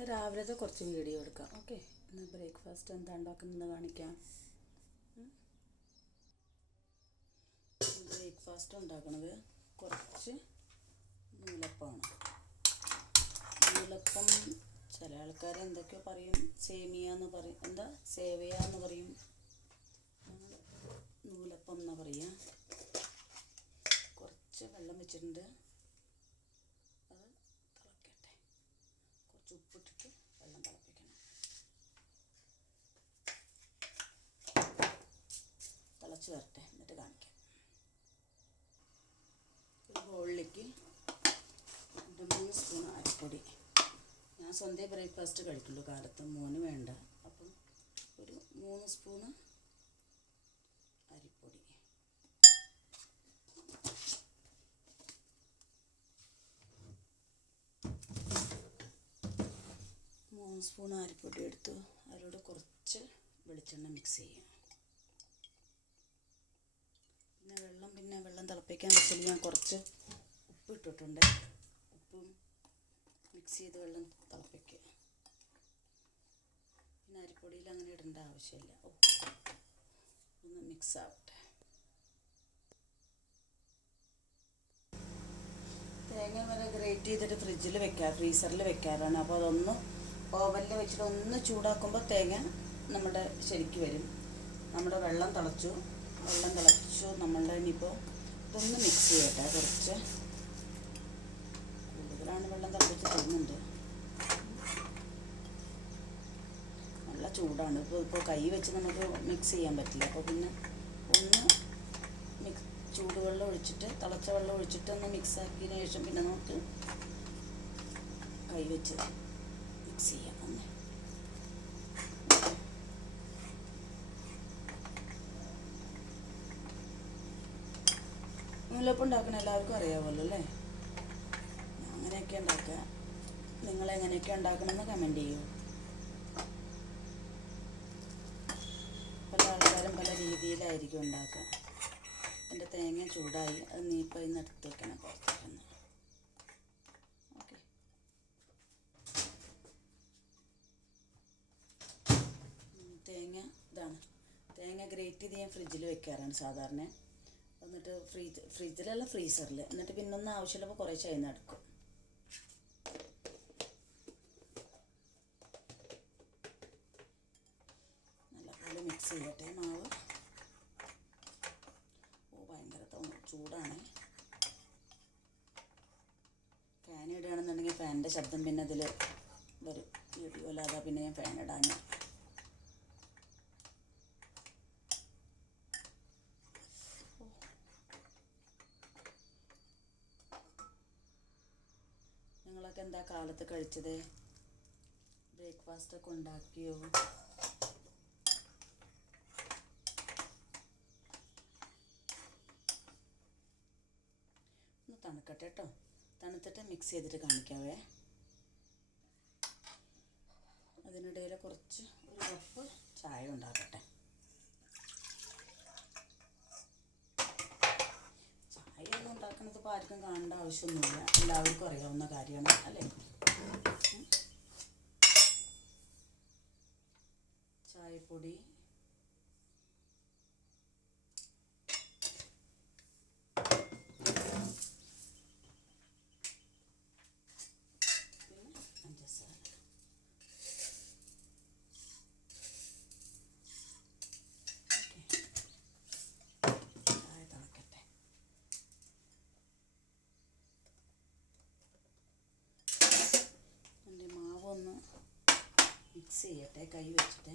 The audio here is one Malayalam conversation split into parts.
ഇന്ന് രാവിലത്തെ കുറച്ച് വീഡിയോ എടുക്കാം. ഓക്കെ, ഇന്ന് ബ്രേക്ക്ഫാസ്റ്റ് എന്താ ഉണ്ടാക്കുന്നത് കാണിക്കാം. ബ്രേക്ക്ഫാസ്റ്റ് ഉണ്ടാക്കുന്നത് കുറച്ച് നൂലപ്പമാണ്. നൂലപ്പം ചില ആൾക്കാർ എന്തൊക്കെയോ പറയും, സേമിയ എന്ന് പറയും, എന്താ സേവയ എന്ന് പറയും, നൂലപ്പം എന്നാ പറയുക. കുറച്ച് വെള്ളം വെച്ചിട്ടുണ്ട്, അത് തിളക്കട്ടെ. കുറച്ച് ഉപ്പിട്ടിട്ട് വെള്ളം തിളപ്പിക്കണം. തിളച്ച് വരട്ടെ, എന്നിട്ട് കാണിക്കാം. ഒരു ബൗളിലേക്ക് 2-3 സ്പൂൺ അരിപ്പൊടി. ഞാൻ സ്വന്തം ബ്രേക്ക്ഫാസ്റ്റ് കഴിക്കുള്ളൂ കാലത്ത്, മോന് വേണ്ട. അപ്പം ഒരു 3 സ്പൂണ് അരിപ്പൊടി. 3 സ്പൂൺ അരിപ്പൊടി എടുത്തു. അതിലൂടെ കുറച്ച് വെളിച്ചെണ്ണ മിക്സ് ചെയ്യാം. പിന്നെ വെള്ളം തിളപ്പിക്കാൻ വെച്ചാൽ ഞാൻ കുറച്ച് ഉപ്പ് ഇട്ടിട്ടുണ്ട്. ഉപ്പും മിക്സ് ചെയ്ത് വെള്ളം തിളപ്പിക്കുക. പിന്നെ അരിപ്പൊടിയിൽ അങ്ങനെ ഇടേണ്ട ആവശ്യമില്ല. ഒന്ന് മിക്സ് ആവട്ടെ. തേങ്ങ വരെ ഗ്രേറ്റ് ചെയ്തിട്ട് ഫ്രിഡ്ജിൽ വെക്കാം, ഫ്രീസറിൽ വെക്കാറാണ്. അപ്പോൾ അതൊന്ന് ഓവനിൽ വെച്ചിട്ട് ഒന്ന് ചൂടാക്കുമ്പോൾ തേങ്ങ നമ്മുടെ ശരിക്ക് വരും. നമ്മുടെ വെള്ളം തിളച്ചു. നമ്മളുടെ ഇനിയിപ്പോൾ ഇതൊന്ന് മിക്സ് ചെയ്യട്ടെ. കുറച്ച് കൂടുതലാണ് വെള്ളം തിളപ്പിച്ച് തോന്നുന്നുണ്ട്. നല്ല ചൂടാണ്. ഇപ്പോൾ കൈ വെച്ച് നമുക്ക് മിക്സ് ചെയ്യാൻ പറ്റില്ല. അപ്പോൾ പിന്നെ ഒന്ന് ചൂടുവെള്ളം ഒഴിച്ചിട്ട്, തിളച്ച വെള്ളം ഒഴിച്ചിട്ട് ഒന്ന് മിക്സ് ആക്കിയതിന് ശേഷം പിന്നെ നമുക്ക് കൈ വെച്ച് മിക്സ് ചെയ്യാം. ഒന്ന് നൂലപ്പം ഉണ്ടാക്കണ എല്ലാവർക്കും അറിയാമല്ലോ അല്ലേ? അങ്ങനെയൊക്കെ ഉണ്ടാക്കുക. നിങ്ങളെങ്ങനെയൊക്കെ ഉണ്ടാക്കണമെന്ന് കമൻറ്റ് ചെയ്യൂ. പല ആൾക്കാരും പല രീതിയിലായിരിക്കും ഉണ്ടാക്കുക. എൻ്റെ തേങ്ങ ചൂടായി, അത് നീപ്പം ഇന്ന് എടുത്ത് വെക്കണം പുറത്തേക്കൊന്ന്. ഓക്കെ, തേങ്ങ ഇതാണ്. തേങ്ങ ഗ്രേറ്റ് ചെയ്ത് ഞാൻ ഫ്രിഡ്ജിൽ വെക്കാറാണ് സാധാരണ. എന്നിട്ട് ഫ്രിഡ്ജിലല്ല ഫ്രീസറിൽ. എന്നിട്ട് പിന്നെ ഒന്നും ആവശ്യമുള്ളപ്പോൾ കുറേ ചൈന എടുക്കും. നല്ലപോലെ മിക്സ് ചെയ്യട്ടെ മാവ്. ഭയങ്കര ചൂടാണ്. ഫാൻ ഇടുകയാണെന്നുണ്ടെങ്കിൽ ഫാനിൻ്റെ ശബ്ദം പിന്നെ അതിൽ വരും. വീഡിയോയിലാതാ പിന്നെ ഞാൻ ഫാൻ ഇടാൻ. നിങ്ങളൊക്കെ എന്താ കാലത്ത് കഴിച്ചത്? ബ്രേക്ക്ഫാസ്റ്റൊക്കെ ഉണ്ടാക്കിയോ? ഒന്ന് തണുക്കട്ടെ കേട്ടോ. തണുത്തിട്ട് മിക്സ് ചെയ്തിട്ട് കാണിക്കാവേ. അതിനിടയിൽ കുറച്ച് ഒരു കപ്പ് ചായ ഉണ്ടാക്കട്ടെ. ചായ ഒന്നും ഉണ്ടാക്കുന്നത് ഇപ്പോൾ ആർക്കും കാണേണ്ട ആവശ്യമൊന്നുമില്ല, എല്ലാവർക്കും അറിയാവുന്ന കാര്യമാണ് അല്ലേ? ചായപ്പൊടി, ഒന്ന് മിക്സ് ചെയ്യട്ടെ കൈ വെച്ചിട്ട്.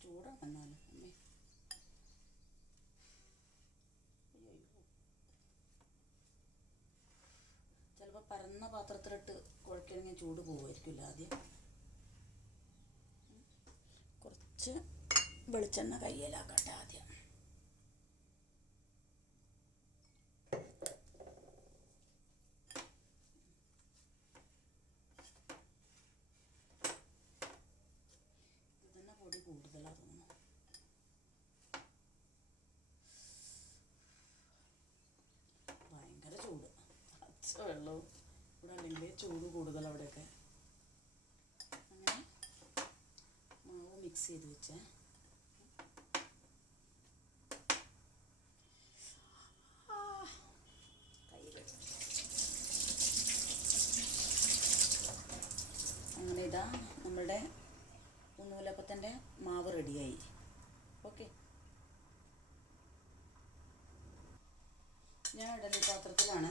ചൂടാണെന്നാലും അമ്മേ. ചിലപ്പോൾ പരന്ന പാത്രത്തിലിട്ട് കുഴക്കണമെങ്കിൽ ചൂട് പോകുമായിരിക്കില്ല. ആദ്യം കുറച്ച് വെളിച്ചെണ്ണ കയ്യിലാക്കട്ടെ ആദ്യം. കൂടുതലാണ് തോന്നുന്നു. ഭയങ്കര ചൂട്. വെള്ളവും ഇവിടെ അല്ലെങ്കിൽ ചൂട് കൂടുതൽ അവിടെയൊക്കെ. മിക്സ് ചെയ്ത് വെച്ചേ. അങ്ങനെ ഇതാ നമ്മളുടെ നൂലപ്പത്തിൻ്റെ മാവ് റെഡിയായി. ഓക്കെ, ഞാൻ ഇഡലി പാത്രത്തിലാണ്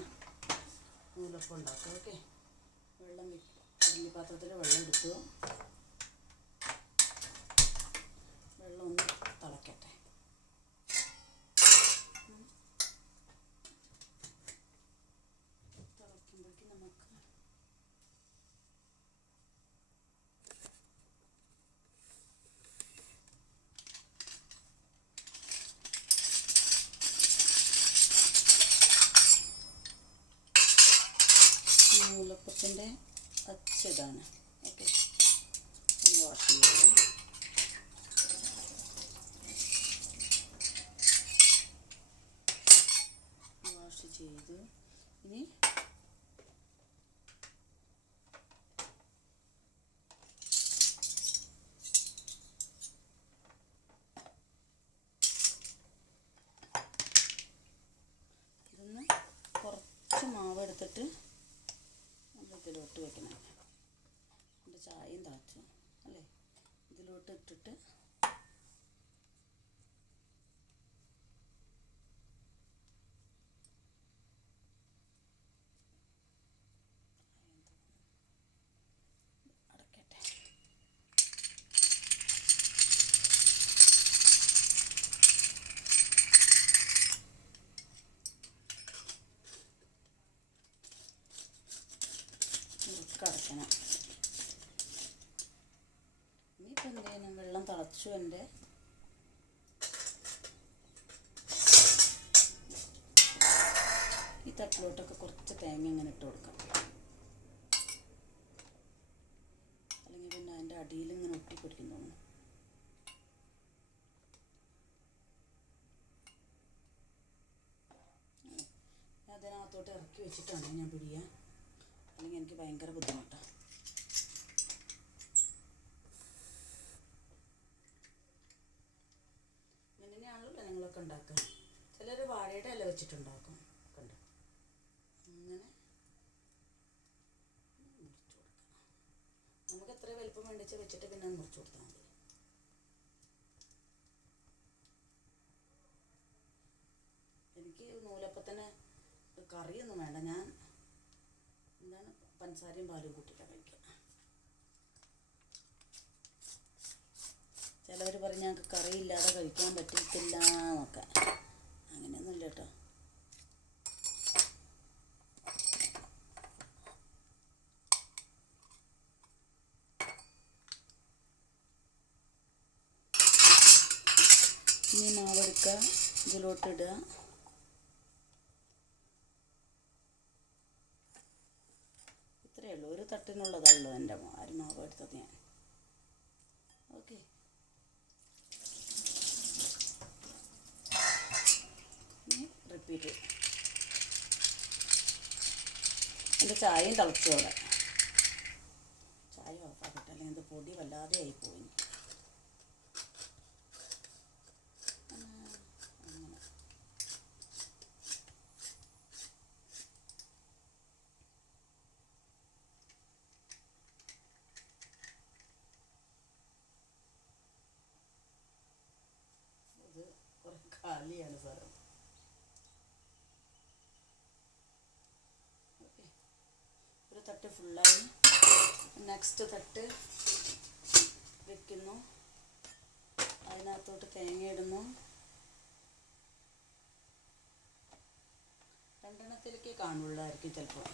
നൂലപ്പം ഉണ്ടാക്കുക. ഓക്കെ, ഇഡലി പാത്രത്തിൽ വെള്ളം എടുത്തു. വെള്ളം ഒന്ന് തിളക്കട്ടെ. തിളയ്ക്കുമ്പോഴേക്കും നമുക്ക് നൂലപ്പത്തിൻ്റെ അച്ചിതാണ്. ഓക്കെ, ഒന്ന് വാഷ് ചെയ്യാം. വാഷ് ചെയ്തു. ഇനി ഇതൊന്ന് കുറച്ച് മാവ് എടുത്തിട്ട് ഇതിലോട്ട് വെക്കണം. എൻ്റെ ചായയും തിളച്ചു അല്ലേ, ഇതിലോട്ട് ഇട്ടിട്ട് അടക്കട്ടെ. അടക്കണം. ഇനിയിപ്പോൾ എന്ത് ചെയ്യണം, വെള്ളം തിളച്ചു. എൻ്റെ ഈ തട്ടിലോട്ടൊക്കെ കുറച്ച് തേങ്ങ ഇങ്ങനെ ഇട്ട് കൊടുക്കാം, അല്ലെങ്കിൽ പിന്നെ അതിൻ്റെ അടിയിൽ ഇങ്ങനെ ഒട്ടിപ്പിടിക്കും തോന്നുന്നു. അതിനകത്തോട്ട് ഇറക്കി വെച്ചിട്ടാണ് ഞാൻ പിടിക്കുക, അല്ലെങ്കിൽ എനിക്ക് ഭയങ്കര ബുദ്ധിമുട്ടാണ്. ഇങ്ങനെയാണല്ലോ ഞങ്ങളൊക്കെ ഉണ്ടാക്കുക. ചിലർ വാഴയുടെ ഇല വെച്ചിട്ടുണ്ടാക്കും. കണ്ടോ, അങ്ങനെ മുറിച്ച് കൊടുക്കണം. നമുക്ക് എത്ര വലുപ്പം വേണ്ടിച്ച് വെച്ചിട്ട് പിന്നെ മുറിച്ച് കൊടുത്താൽ മതി. എനിക്ക് നൂലപ്പത്തിന് കറിയൊന്നും വേണ്ട. ഞാൻ എന്താണ് പഞ്ചസാരയും പാലും കൂട്ടിയിട്ടാണ് കഴിക്കുക. ചിലവർ പറഞ്ഞ് ഞങ്ങൾക്ക് കറിയില്ലാതെ കഴിക്കാൻ പറ്റത്തില്ല എന്നൊക്കെ. അങ്ങനെയൊന്നുമില്ല കേട്ടോ. ഇനി മാവെടുക്കുക, ഇതിലോട്ടിടുക. ഇത്രയേ ഉള്ളൂ, ഒരു തട്ടിനുള്ളതുള്ളൂ എൻ്റെ മാവ് എടുത്തത് ഞാൻ. Okay, repeat. എൻ്റെ ചായയും തിളച്ചു. അവിടെ ചായ ഓഫാക്കട്ടെ, അല്ലെങ്കിൽ ഇത് പൊടി വല്ലാതെ ആയിപ്പോയി. അങ്ങനെ ഇത് കുറേ കാലിയാണ് സാറ്. ഒരു തട്ട് ഫുള്ളായി. നെക്സ്റ്റ് തട്ട് വെക്കുന്നു. അതിനകത്തോട്ട് തേങ്ങ ഇടുന്നു. രണ്ടെണ്ണത്തിലേക്ക് കാണുള്ളായിരിക്കും ചിലപ്പോൾ.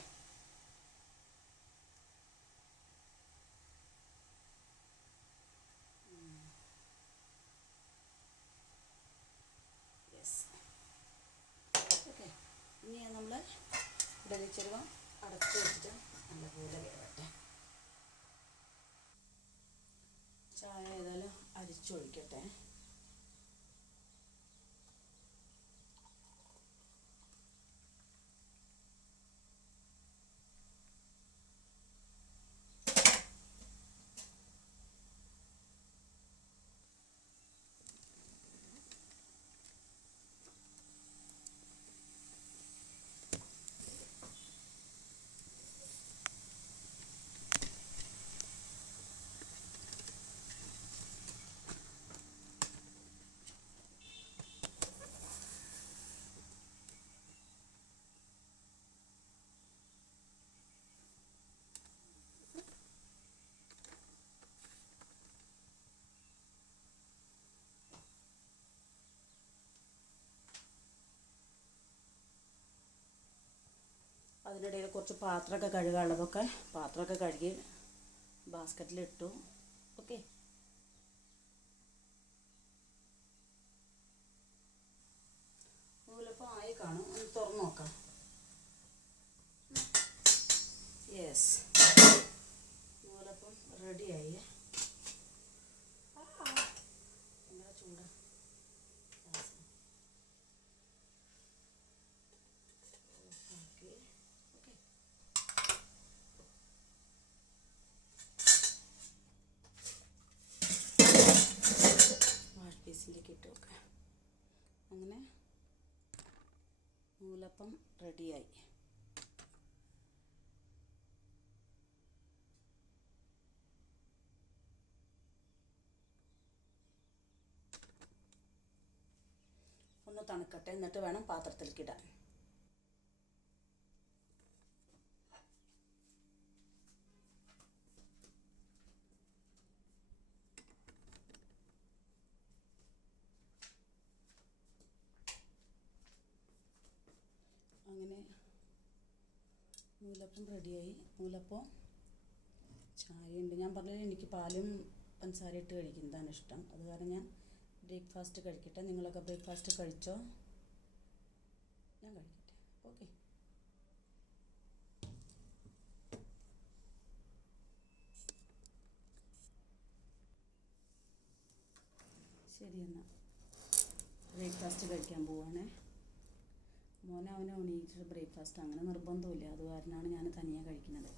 Yes, okay. ഇനി നമ്മൾ ഇഡലി ചെരുവ അടച്ച് വെച്ചിട്ട് നല്ലപോലെ വേവട്ടെ. ചായ ഏതായാലും അരിച്ചൊഴിക്കട്ടെ. അതിനിടയിൽ കുറച്ച് പാത്രമൊക്കെ കഴുകാനുള്ളതൊക്കെ പാത്രമൊക്കെ കഴുകി ബാസ്ക്കറ്റിലിട്ടു. ഓക്കെ, നൂലപ്പം ആയി കാണും. ഒന്ന് തുറന്ന് നോക്കാം. യെസ്, നൂലപ്പം റെഡിയായി. ഭയങ്കര ചൂടാ. ഓക്കെ ഓക്കെ, വാഷ് ബേസിലേക്ക് ഇട്ട് വെക്കാം. അങ്ങനെ നൂലപ്പം റെഡിയായി. ഒന്ന് തണുക്കട്ടെ, എന്നിട്ട് വേണം പാത്രത്തിലേക്ക് ഇടാൻ. അങ്ങനെ നൂലപ്പം റെഡിയായി. നൂലപ്പം ചായയുണ്ട്. ഞാൻ പറഞ്ഞത് എനിക്ക് പാലും പഞ്ചസാര ഇട്ട് കഴിക്കുന്നതാണ് ഇഷ്ടം. അത് കാരണം ഞാൻ ബ്രേക്ക്ഫാസ്റ്റ് കഴിക്കട്ടെ. നിങ്ങളൊക്കെ ബ്രേക്ക്ഫാസ്റ്റ് കഴിച്ചോ? ഞാൻ കഴിക്കട്ടെ. ഓക്കെ, ശരി. എന്നാൽ ബ്രേക്ക്ഫാസ്റ്റ് കഴിക്കാൻ പോവാണേ. മോനെ അവനെ എണീറ്റിട്ട് ബ്രേക്ക്ഫാസ്റ്റ് അങ്ങനെ നിർബന്ധമില്ല. അത് കാരണമാണ് ഞാൻ തനിയെ കഴിക്കുന്നത്.